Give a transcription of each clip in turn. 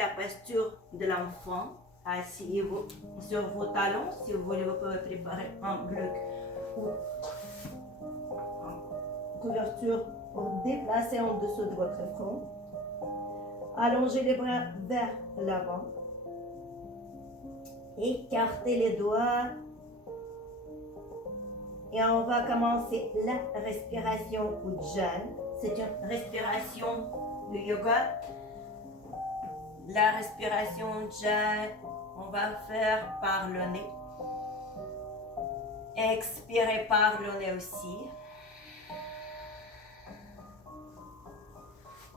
la posture de l'enfant. Asseyez-vous sur vos talons. Si vous voulez, vous pouvez préparer un bloc ou une couverture pour déplacer en dessous de votre front. Allongez les bras vers l'avant. Écartez les doigts. Et on va commencer la respiration Ujjayi. C'est une respiration de yoga. La respiration Ujjayi, on va faire par le nez. Expirez par le nez aussi.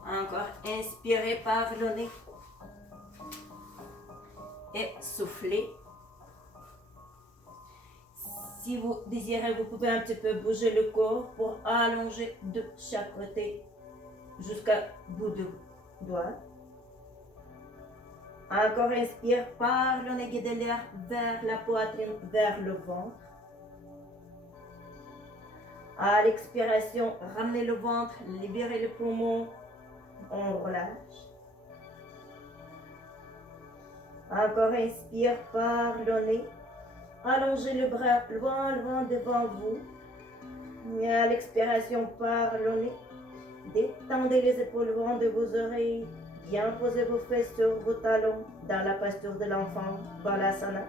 Encore, inspirez par le nez. Et soufflez. Si vous désirez, vous pouvez un petit peu bouger le corps pour allonger de chaque côté jusqu'au bout du doigt. Encore inspire par le nez, guidez l'air vers la poitrine, vers le ventre. À l'expiration, ramenez le ventre, libérez les poumons, on relâche. Encore inspire par le nez. Allongez le bras loin devant vous. Et à l'expiration par le nez, détendez les épaules loin de vos oreilles. Bien posez vos fesses sur vos talons dans la posture de l'enfant, Balasana.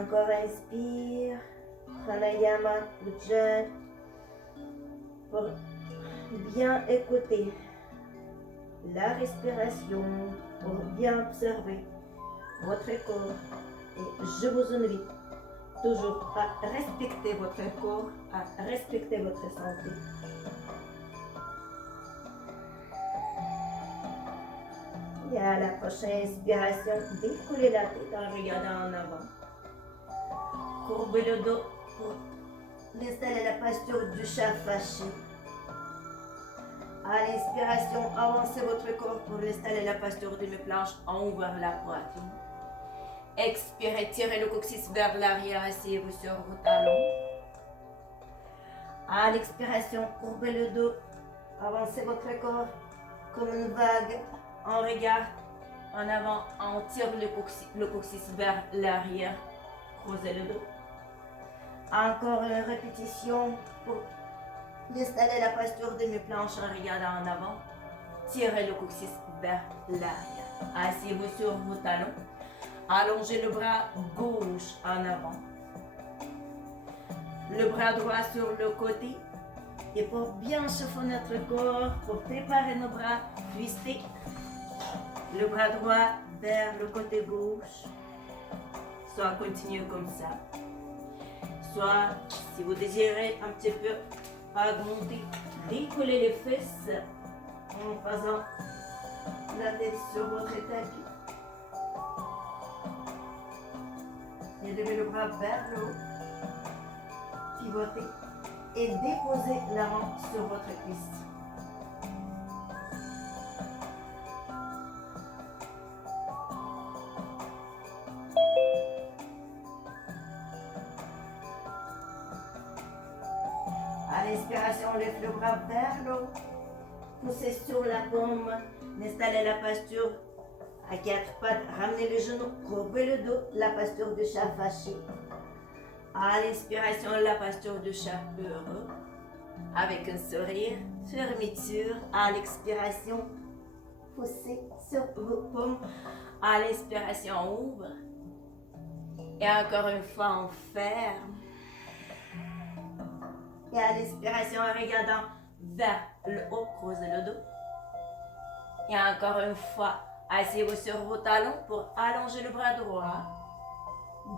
Encore inspire. Pranayama Ujjayi. Pour bien écouter la respiration, pour bien observer votre corps. Et je vous invite toujours à respecter votre corps, à respecter votre santé. Et à la prochaine inspiration, découlez la tête en regardant en avant. Courbez le dos pour installer la posture du chat fâché. À l'inspiration, avancez votre corps pour installer la posture d'une planche en ouvrant la poitrine. Expirez, tirez le coccyx vers l'arrière, asseyez-vous sur vos talons. À l'expiration, courbez le dos, avancez votre corps comme une vague. On regarde en avant, on tire le coccyx vers l'arrière, creusez le dos. Encore une répétition pour installer la posture demi-planche en regardant en avant. Tirez le coccyx vers l'arrière. Asseyez-vous sur vos talons. Allongez le bras gauche en avant. Le bras droit sur le côté. Et pour bien chauffer notre corps, pour préparer nos bras, twistez le bras droit vers le côté gauche. Soit continuez comme ça. Soit, si vous désirez un petit peu augmenter, décollez les fesses en faisant la tête sur votre tapis. Et levez le bras vers le haut. Pivotez et déposez la main sur votre cuisse. À l'inspiration, lève le bras vers le haut. Poussez sur la paume. Installez la posture à quatre pattes. Ramenez les genoux. Courbez le dos. La posture de chat fâché. À l'inspiration, la posture de chat heureux. Avec un sourire. Fermeture. À l'expiration, poussez sur vos paumes. À l'inspiration, on ouvre. Et encore une fois, on ferme. Et à l'expiration, en regardant vers le haut, creusez le dos. Et encore une fois, asseyez-vous sur vos talons pour allonger le bras droit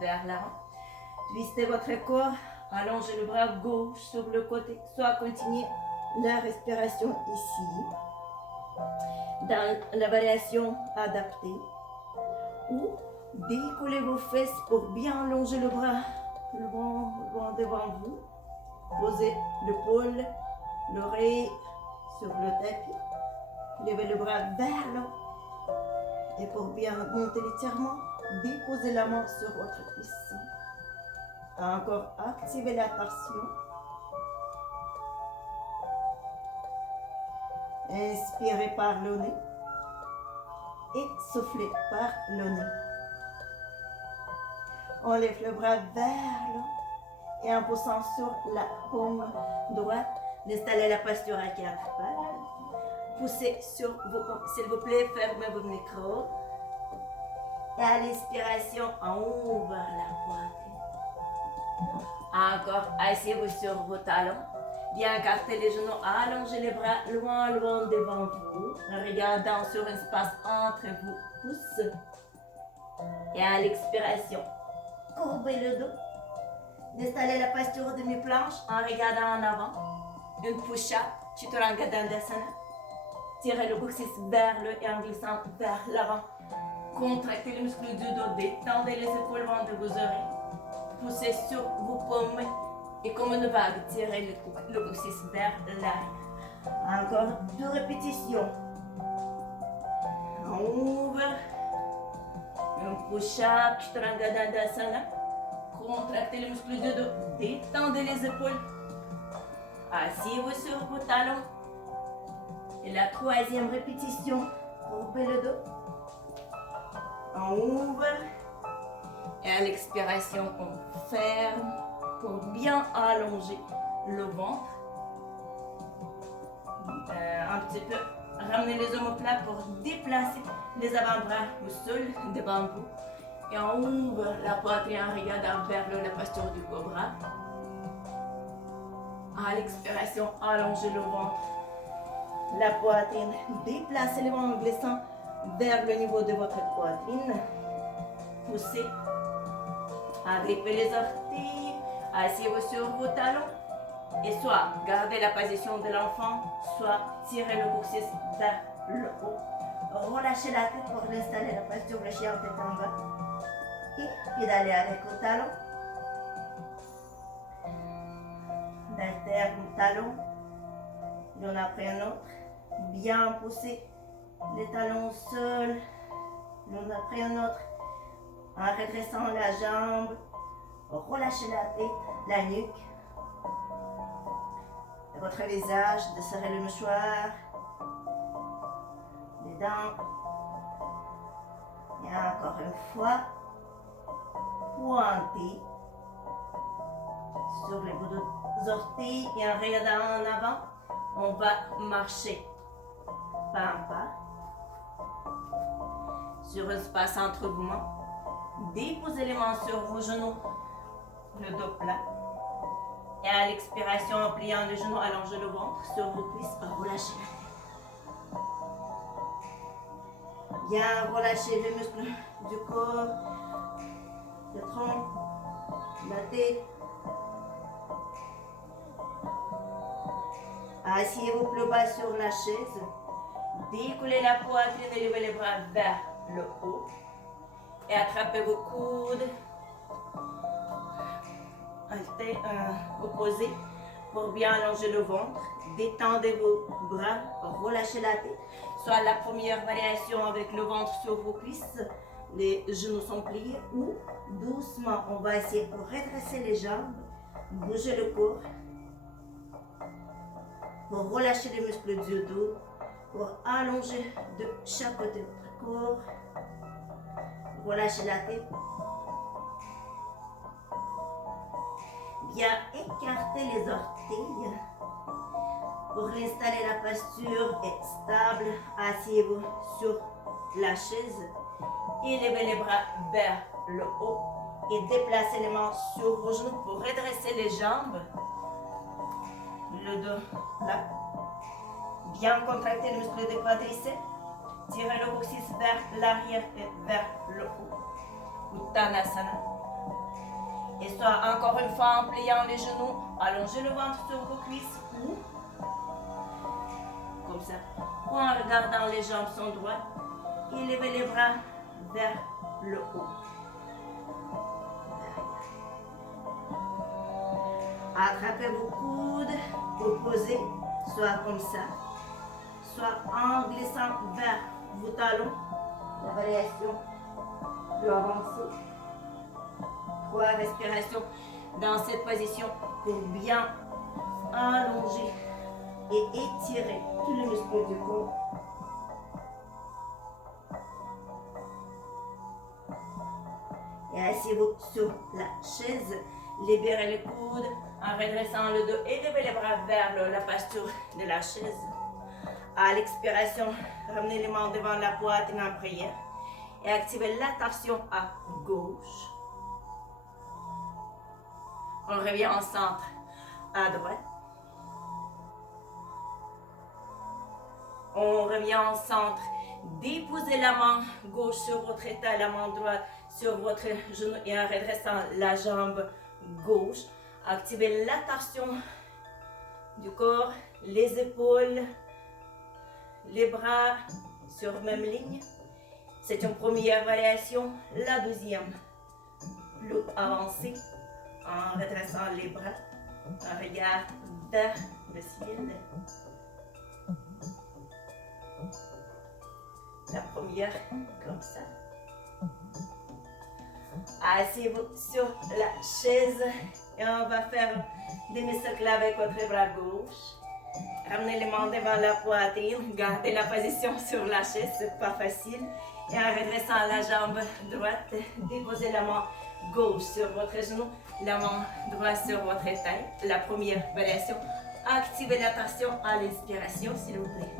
vers l'avant. Twistez votre corps, allongez le bras gauche sur le côté. Soit continuez la respiration ici, dans la variation adaptée. Ou décollez vos fesses pour bien allonger le bras loin devant vous. Posez l'épaule, l'oreille sur le tapis. Levez le bras vers le haut. Et pour bien monter l'étirement, déposez la main sur votre cuisse. Encore activez la torsion. Inspirez par le nez et soufflez par le nez. On lève le bras vers le haut et en poussant sur la paume droite, installez la posture à 4 pattes. Poussez sur vos paumes. S'il vous plaît, fermez vos micros. Et à l'inspiration, on ouvre la poitrine. Encore, asseyez-vous sur vos talons. Bien écartez les genoux, allongez les bras loin devant vous. En regardant sur un espace entre vos pouces. Et à l'expiration, courbez le dos. Installez la posture demi-planche en regardant en avant. Une push-up, Chaturanga Dandasana. Tirez le coccyx vers le et en glissant vers l'avant. Contractez les muscles du dos, détendez les épaules ventre de vos oreilles. Poussez sur vos paumes et comme une vague, tirez le coccyx vers l'arrière. Encore 2 répétitions. On ouvre. Un push-up, Chaturanga Dandasana. Contractez les muscles du dos, détendez les épaules. Asseyez-vous sur vos talons. Et la 3e répétition. Courbez le dos. On ouvre. Et à l'expiration, on ferme pour bien allonger le ventre. Un petit peu. Ramenez les omoplates pour déplacer les avant-bras au sol devant vous. Et on ouvre la poitrine en regardant vers la posture du cobra. À l'expiration, allongez le ventre. La poitrine, déplacez les mains en glissant vers le niveau de votre poitrine. Poussez. Agrippez les orteils. Asseyez-vous sur vos talons. Et soit gardez la position de l'enfant, soit tirez le coccyx vers le haut. Relâchez la tête pour installer la posture le chien tête en bas. Et pédalez avec le talon. D'alterne le talon. L'un après un autre. Bien pousser les talons au sol. L'un après un autre. En redressant la jambe. Relâchez la tête, la nuque. Votre visage, desserrez le mouchoir. Les dents. Et encore une fois. Pointez sur les bouts des orteils et en regardant en avant, on va marcher pas en pas sur un espace entre vos mains. Déposez les mains sur vos genoux, le dos plat. Et à l'expiration, en pliant les genoux, allongez le ventre sur vos cuisses, relâchez la tête. Bien relâchez les muscles du corps. Le tronc, la tête. Asseyez-vous plus bas sur la chaise. Décollez la poitrine et levez les bras vers le haut. Et attrapez vos coudes. Opposés pour bien allonger le ventre. Détendez vos bras, relâchez la tête. Soit la première variation avec le ventre sur vos cuisses. Les genoux sont pliés ou doucement, on va essayer de redresser les jambes, bouger le corps, pour relâcher les muscles du dos, pour allonger de chaque côté de votre corps, relâcher la tête, bien écarter les orteils, pour installer la posture est stable, asseyez-vous sur la chaise. Et levez les bras vers le haut et déplacez les mains sur vos genoux pour redresser les jambes. Le dos là. Bien contracter les muscles des quadriceps. Tirez le coccyx vers l'arrière et vers le haut. Uttanasana. Et soit encore une fois en pliant les genoux, allongez le ventre sur vos cuisses ou comme ça. Ou en regardant les jambes sont droites. Et levez les bras vers le haut. Attrapez vos coudes, opposés, soit comme ça, soit en glissant vers vos talons. La variation plus avancée. 3 respirations dans cette position pour bien allonger et étirez tous les muscles du corps. Et asseyez-vous sur la chaise. Libérez les coudes en redressant le dos. Élevez les bras vers la posture de la chaise. À l'expiration, ramenez les mains devant la poitrine en prière. Et activez la torsion à gauche. On revient en centre à droite. On revient en centre. Déposez la main gauche sur votre étal, la main droite sur votre genou et en redressant la jambe gauche. Activez la torsion du corps, les épaules, les bras sur même ligne. C'est une première variation. La deuxième, plus avancée, en redressant les bras, un regard vers le ciel. La première, comme ça. Asseyez-vous sur la chaise et on va faire demi-cercle avec votre bras gauche. Ramenez les mains devant la poitrine, gardez la position sur la chaise, c'est pas facile. Et en redressant la jambe droite, déposez la main gauche sur votre genou, la main droite sur votre épaule. La première variation. Activez la torsion à l'inspiration, s'il vous plaît.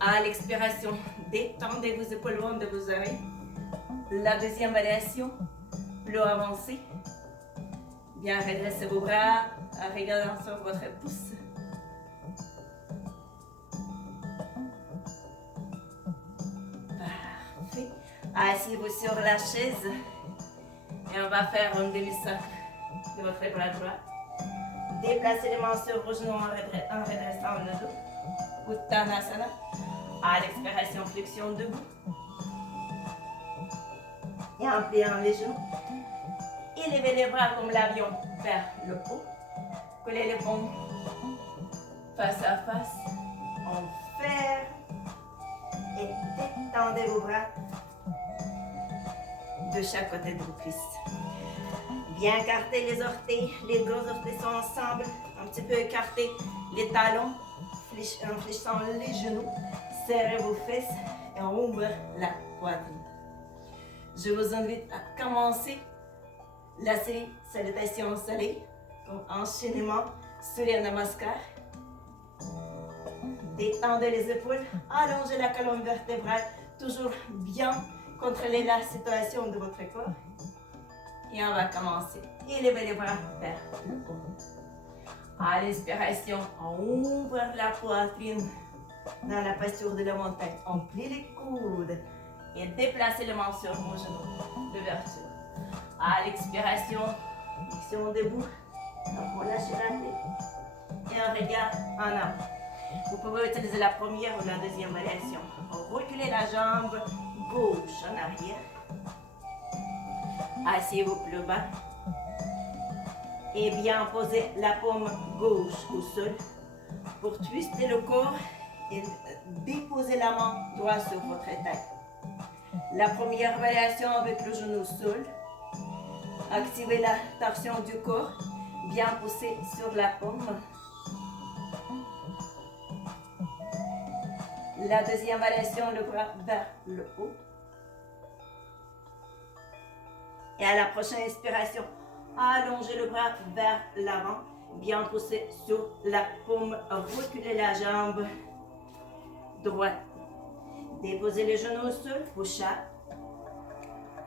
À l'expiration, détendez vos épaules loin de vos oreilles. La deuxième variation, plus avancée. Bien redressez vos bras en regardant sur votre pouce. Parfait. Asseyez-vous sur la chaise et on va faire un demi-cercle de votre bras droit. Déplacez les mains sur vos genoux en redressant le dos. Uttanasana. À l'expiration, flexion debout. Et en pliant les genoux. Élevez les bras comme l'avion vers le haut. Collez les paumes face à face. On ferme. Et détendez vos bras de chaque côté de vos cuisses. Bien écartez les orteils. Les gros orteils sont ensemble. Un petit peu écartez les talons. En fléchissant les genoux. Serrez vos fesses et on ouvre la poitrine. Je vous invite à commencer la série Salutations au soleil, comme enchaînement Surya Namaskar. Détendez les épaules, allongez la colonne vertébrale, toujours bien contrôlez la situation de votre corps. Et on va commencer. Élevez les bras vers le haut. À l'inspiration, on ouvre la poitrine. Dans la posture de la montagne, on plie les coudes et déplacez les mains sur vos genoux d'ouverture. À l'expiration, flexion debout, on relâche la tête et on regarde en avant. Vous pouvez utiliser la première ou la deuxième variation. Reculez la jambe gauche en arrière. Asseyez-vous plus bas et bien posez la paume gauche au sol pour twister le corps et déposez la main droite sur votre épaule. La première variation avec le genou au sol. Activez la torsion du corps, bien poussé sur la paume. La deuxième variation, le bras vers le haut. Et à la prochaine inspiration, allongez le bras vers l'avant, bien poussé sur la paume, reculez la jambe droite. Déposez les genoux au sol, push-up.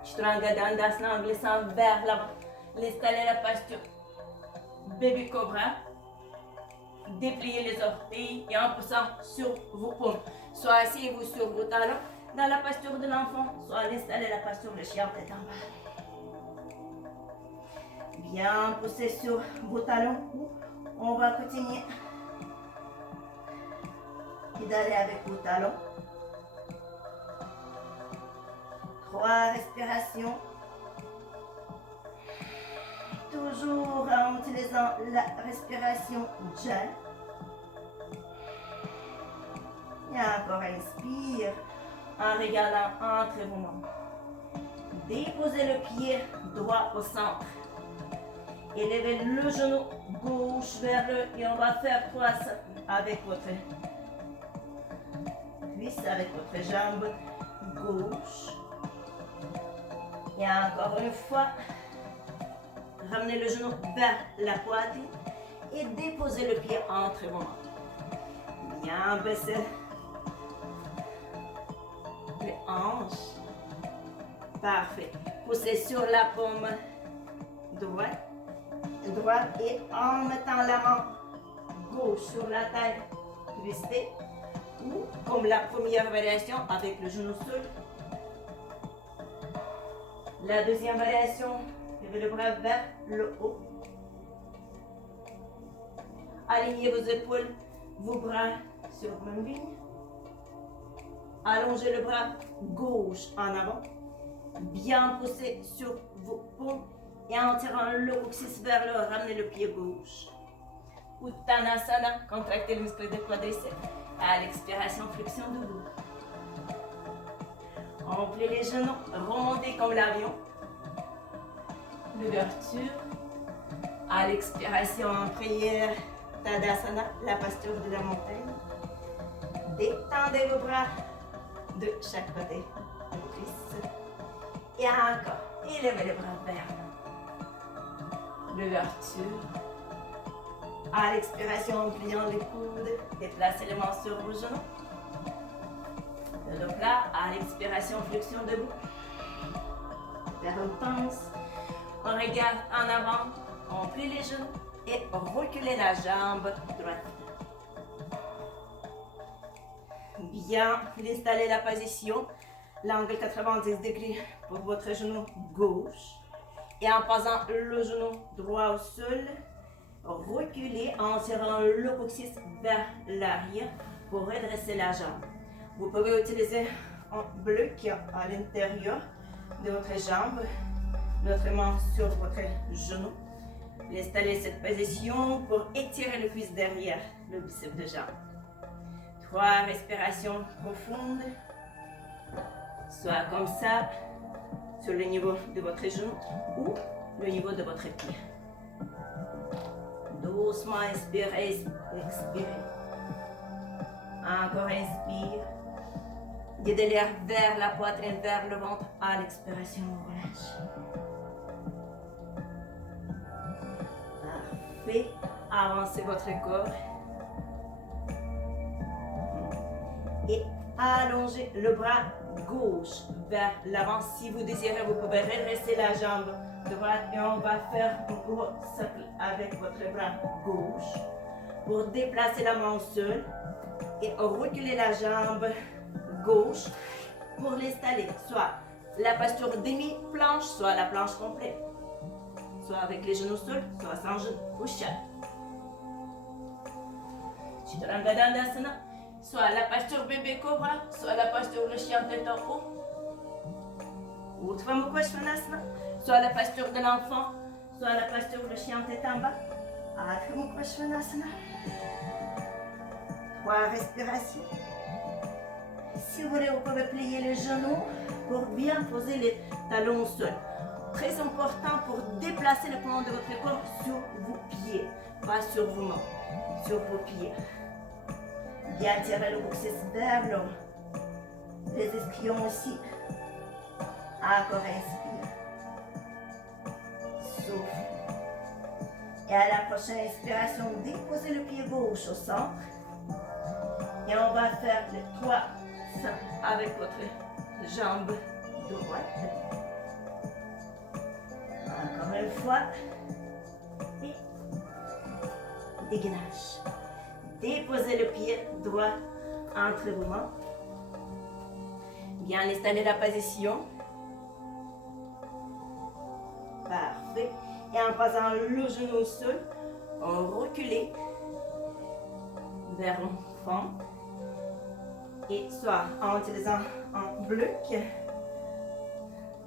Chaturanga Dandasana en glissant vers l'avant. Installez la posture Baby Cobra. Dépliez les orteils et en poussant sur vos paumes. Soit asseyez-vous sur vos talons dans la posture de l'enfant, soit installez la posture de chien tête en bas. Bien poussez sur vos talons. On va continuer pédaler avec vos talons. 3 respirations. Toujours en utilisant la respiration Ujjayi. Et encore inspire en regardant entre vos mains. Déposez le pied droit au centre. Élevez le genou gauche vers le et on va faire 3 avec votre cuisse, avec votre jambe gauche. Et encore une fois, ramenez le genou vers la poitrine et déposez le pied entre vos mains. Bien baissez les hanches. Parfait. Poussez sur la paume droite et en mettant la main gauche sur la taille twistée ou comme la première variation avec le genou seul. La deuxième variation, levez le bras vers le haut. Alignez vos épaules, vos bras sur la même ligne. Allongez le bras gauche en avant. Bien pousser sur vos paumes et en tirant le coccyx vers le haut, ramenez le pied gauche. Uttanasana, contractez le muscle des quadriceps. À l'expiration, flexion de dos. Emplis les genoux, remontez comme l'avion. L'ouverture. À l'expiration, en prière, Tadasana, la posture de la montagne. Détendez vos bras de chaque côté de vos cuisses. Et encore, élevez les bras vers l'ouverture. À l'expiration, en pliant les coudes, déplacez les mains sur vos genoux. Le dos plat, à l'expiration, flexion debout. Vers une pince. On regarde en avant, on plie les genoux et reculez la jambe droite. Bien installez la position, l'angle 90 degrés pour votre genou gauche. Et en posant le genou droit au sol, reculez en tirant le coccyx vers l'arrière pour redresser la jambe. Vous pouvez utiliser un bloc à l'intérieur de votre jambe, notre main sur votre genou. Installez cette position pour étirer le cuisse derrière le biceps de jambe. 3 respirations profondes, soit comme ça, sur le niveau de votre genou ou le niveau de votre pied. Doucement, inspirez, expirez. Encore inspire. Guidez l'air vers la poitrine, vers le ventre. À l'expiration, relâche. Parfait. Avancez votre corps. Et allongez le bras gauche vers l'avant. Si vous désirez, vous pouvez redresser la jambe droite et on va faire un gros cercle avec votre bras gauche pour déplacer la main au sol et reculer la jambe gauche pour l'installer, soit la posture demi-planche, soit la planche complète, soit avec les genoux au sol, soit sans genoux, push-up. Chaturanga Dandasana, soit la posture bébé cobra, soit la posture le chien tête en haut. Uttara Mukha Svanasana, soit la posture de l'enfant, soit la posture le chien tête en bas. Adha Mukha Svanasana. 3 respirations. Si vous voulez, vous pouvez plier les genoux pour bien poser les talons au sol. Très important pour déplacer le poids de votre corps sur vos pieds, pas sur vos mains, sur vos pieds. Bien tirer le coccyx vers le haut. Les ischions aussi. Encore inspire. Souffle. Et à la prochaine inspiration, déposez le pied gauche au centre. Et on va faire les 3 cercles avec votre jambe droite. Encore une fois. Et dégainage. Déposez le pied droit entre vos mains. Bien installer la position. Parfait. Et en posant le genou au sol, on recule vers le fond. Et soit en utilisant un bloc,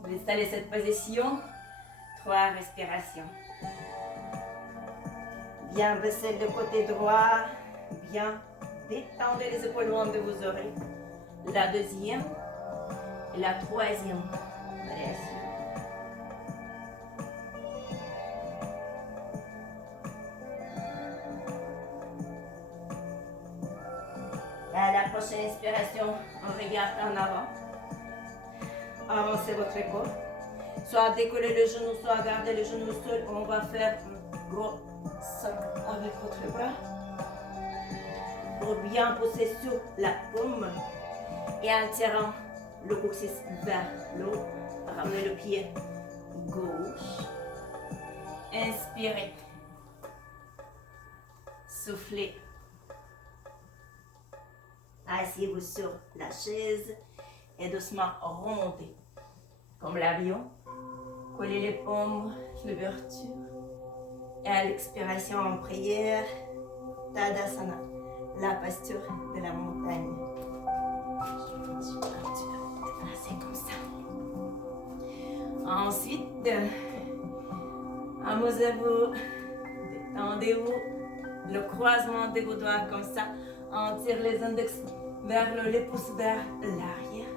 vous installez cette position. 3 respirations. Bien baisser le côté droit. Bien détendez les épaules loin de vos oreilles. La deuxième et la troisième variation. Prochaine inspiration, on regarde en avant. Avancez votre corps. Soit décoller le genou, soit garder le genou au sol. On va faire un gros cercle avec votre bras. Pour bien pousser sur la paume. Et en tirant le coccyx vers le haut, ramenez le pied gauche. Inspirez. Soufflez. Asseyez-vous sur la chaise et doucement remontez. Comme l'avion, collez les paumes, l'ouverture. Et à l'expiration en prière, Tadasana, la posture de la montagne. Je vais un petit peu déplacer comme ça. Ensuite, amusez-vous, détendez-vous, le croisement de vos doigts comme ça. On tire les index vers les pouces vers l'arrière.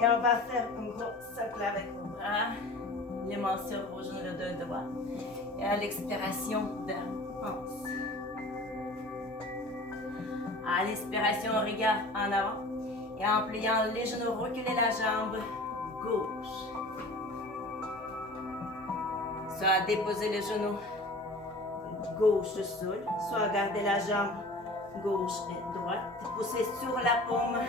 Et on va faire un gros cercle avec vos bras, les mains sur vos genoux, le dos droit. Et à l'expiration, avance. À l'inspiration, on regarde en avant. Et en pliant les genoux, reculez la jambe gauche. Soit déposer les genoux gauche au sol, soit garder la jambe gauche et droite. Poussez sur la paume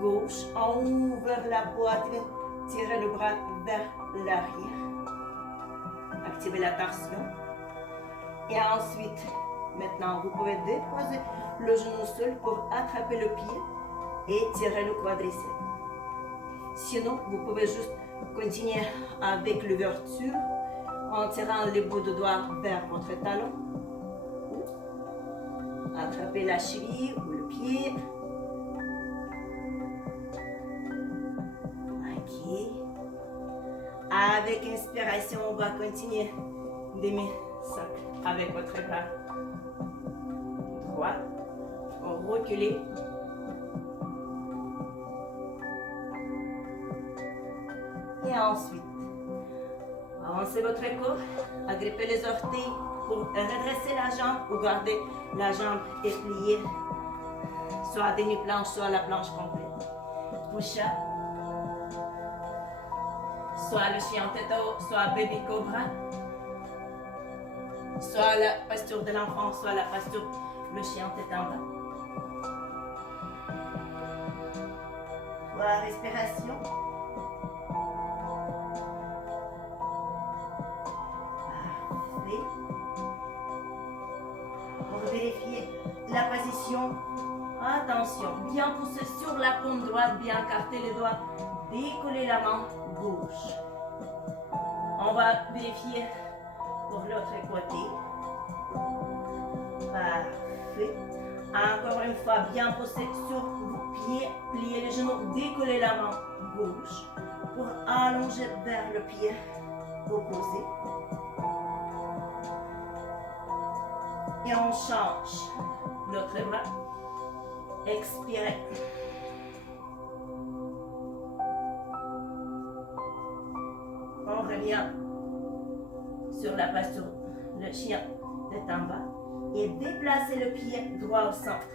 gauche. On ouvre la poitrine. Tirez le bras vers l'arrière. Activez la torsion. Et ensuite, maintenant, vous pouvez déposer le genou au sol pour attraper le pied et tirer le quadriceps. Sinon, vous pouvez juste continuer avec l'ouverture en tirant les bouts de doigts vers votre talon. Attrapez la cheville ou le pied. Ok. Avec inspiration, on va continuer demi-cercle avec votre bras droit. Reculez. Et ensuite, avancez votre corps, agrippez les orteils pour redresser la jambe ou garder la jambe pliée, soit demi-planche, soit la planche complète. Push-up, soit le chien tête haut, soit baby cobra, soit la posture de l'enfant, soit la posture le chien tête en bas. Voilà, respiration. Pour vérifier la position, attention, bien pousser sur la paume droite, bien écarter les doigts, décoller la main gauche. On va vérifier pour l'autre côté. Parfait. Encore une fois, bien pousser sur vos pieds, plier les genoux, décoller la main gauche pour allonger vers le pied opposé. Et on change l'autre bras. Expirez. On revient sur la posture, le chien tête en bas. Et déplacez le pied droit au centre.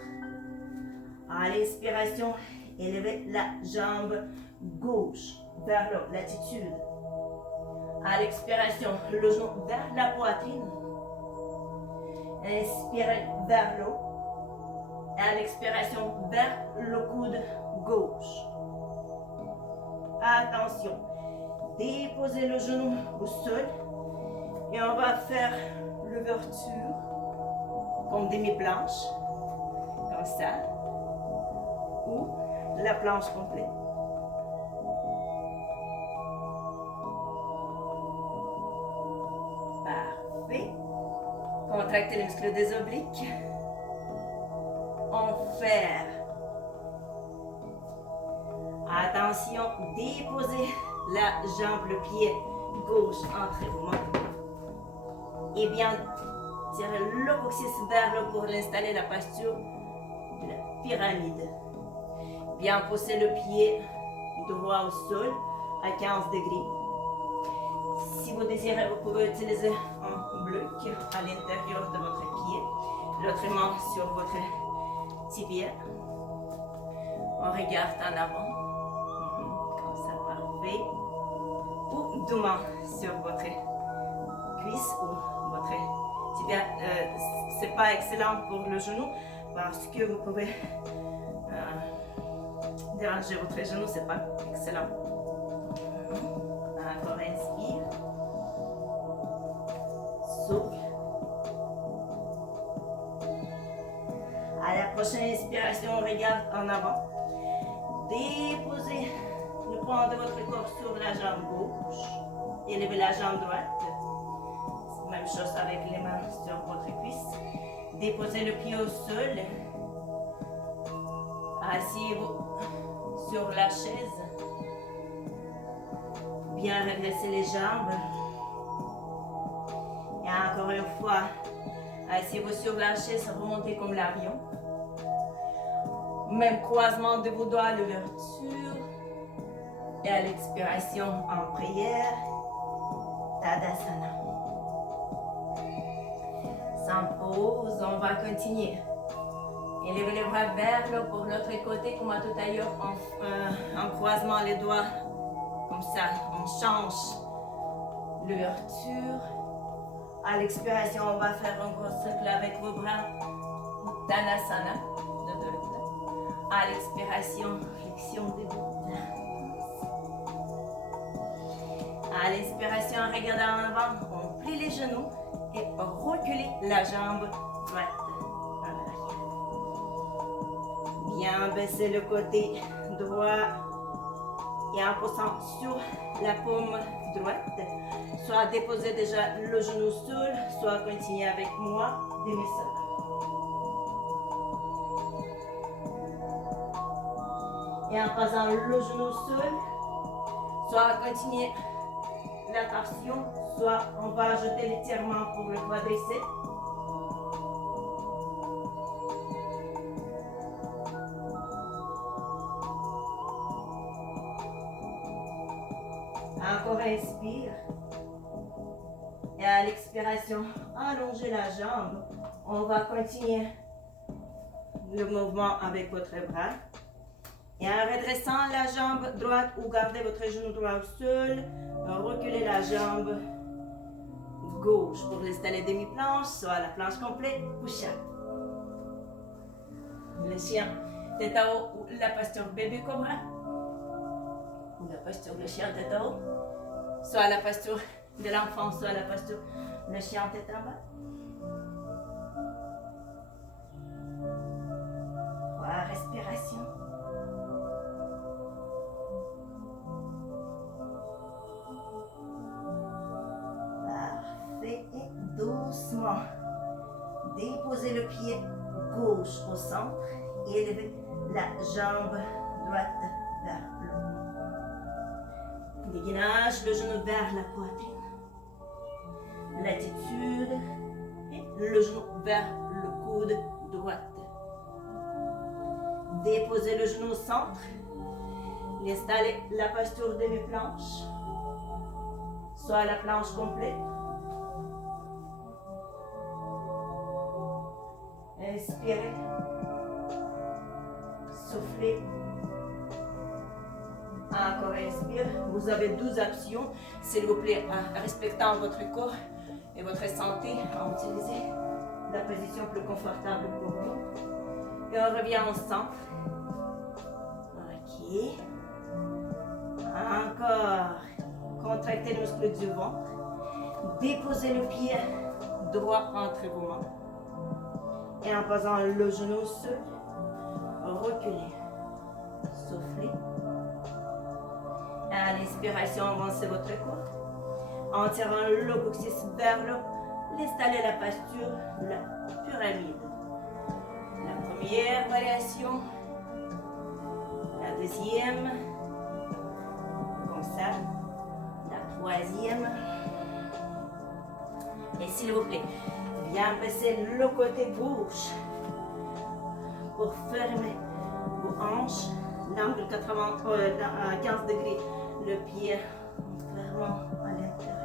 À l'inspiration, élevez la jambe gauche vers le haut, l'attitude. À l'expiration, le genou vers la poitrine. Inspirez vers le haut. Et à l'expiration, vers le coude gauche. Attention, déposez le genou au sol. Et on va faire l'ouverture comme demi-planche, comme ça, ou la planche complète. Parfait. Contractez les muscles des obliques. Enfer. Attention, déposez la jambe, le pied gauche entre vos mains. Et bien, tirez le coccyx vers le haut pour l'installer la posture de la pyramide. Bien pousser le pied droit au sol à 15 degrés. Si vous désirez, vous pouvez utiliser un bloc à l'intérieur de votre pied. L'autre main sur votre tibia. On regarde en avant. Comme ça, parfait. Ou doucement sur votre cuisse ou votre tibia. C'est pas excellent pour le genou parce que vous pouvez déranger votre genou, c'est pas excellent. Encore inspire. Souffle. À la prochaine inspiration, on regarde en avant. Déposez le poids de votre corps sur la jambe gauche. Élevez la jambe droite. Même chose avec les mains sur votre cuisse. Déposez le pied au sol. Asseyez-vous sur la chaise. Bien redressez les jambes. Et encore une fois, asseyez-vous sur la chaise, remontez comme l'avion. Même croisement de vos doigts, l'ouverture. Et à l'expiration, en prière, Tadasana. Sans pause, on va continuer. Élevez les bras vers le pour l'autre côté, comme à tout à l'heure, en croisement les doigts. Comme ça, on change l'ouverture. À l'expiration, on va faire un gros cercle avec vos bras. Dhanasana. À l'expiration, flexion des dos. À l'inspiration, regardez en avant, on plie les genoux et reculez la jambe droite en arrière. Bien baisser le côté droit et en posant sur la paume droite, soit déposer déjà le genou sol, soit continuer avec moi demi-cercle. Et en passant le genou sol, soit continuer la torsion, soit on va ajouter l'étirement pour le quadriceps. Encore inspire. Et à l'expiration, allongez la jambe. On va continuer le mouvement avec votre bras. Et en redressant la jambe droite ou gardez votre genou droit au sol, reculez la jambe gauche pour l'installer demi-planche, soit la planche complète, push-up. Le chien tête à haut ou la posture bébé cobra. Ou la posture le chien tête à haut. Soit la posture de l'enfant, soit la posture le chien tête en bas. 3 respirations. Parfait. Et doucement, déposez le pied gauche au centre et élevez la jambe droite vers le haut. Dégainage, le genou vers la poitrine. L'attitude et le genou vers le coude droite. Déposez le genou au centre. Installez la posture demi-planche, soit la planche complète. Inspirez. Soufflez. Encore inspire. Vous avez 12 options. S'il vous plaît, en respectant votre corps et votre santé, utilisez la position plus confortable pour vous. Et on revient au centre. Ok. Encore. Contractez le muscle du ventre. Déposez le pied droit entre vos mains. Et en posant le genou au sol, reculez. Soufflez. À l'inspiration, avancez votre corps. En tirant le coccyx vers le haut, installez la posture de la pyramide. La première variation. La deuxième. Comme ça. La troisième. Et s'il vous plaît, bien baisser le côté gauche pour fermer vos hanches, l'angle 15 degrés, le pied fermant à l'intérieur.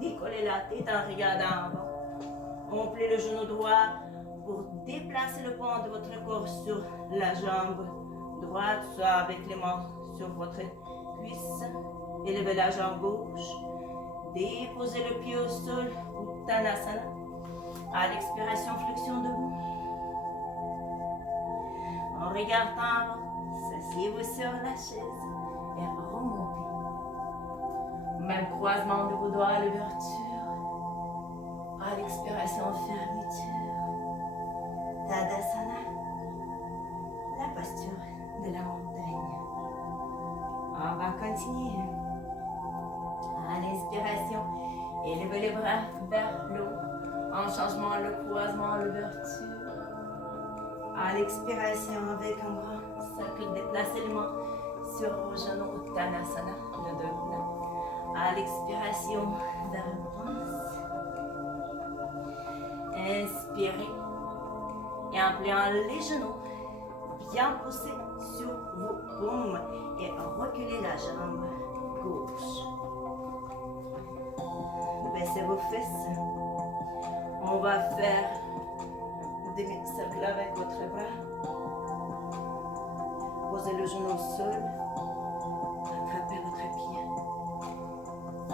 décoller la tête en regardant en avant. On plie le genou droit pour déplacer le poids de votre corps sur la jambe droite, soit avec les mains sur votre cuisse. Élevez la jambe gauche. Déposez le pied au sol, Uttanasana. À l'expiration, flexion debout. En regardant, s'asseyez-vous sur la chaise et remontez. Même croisement de vos doigts à l'ouverture. À l'expiration, fermeture. Tadasana, la posture de la montagne. On va continuer. À l'inspiration, élevez les bras vers le haut. En changement, le croisement, l'ouverture. À l'expiration, avec un grand cercle, déplacez les mains sur vos genoux, Uttanasana, le dos plat. À l'expiration, vers le bronze. Inspirez. Et en pliant les genoux, bien poussez sur vos paumes et reculez la jambe gauche. Baissez vos fesses. On va faire un demi-cercle avec votre bras. Posez le genou au sol. Attrapez votre pied.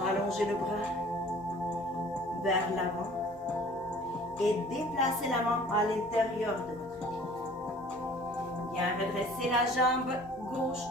Allongez le bras vers l'avant. Et déplacez la main à l'intérieur de votre pied. Bien redressez la jambe gauche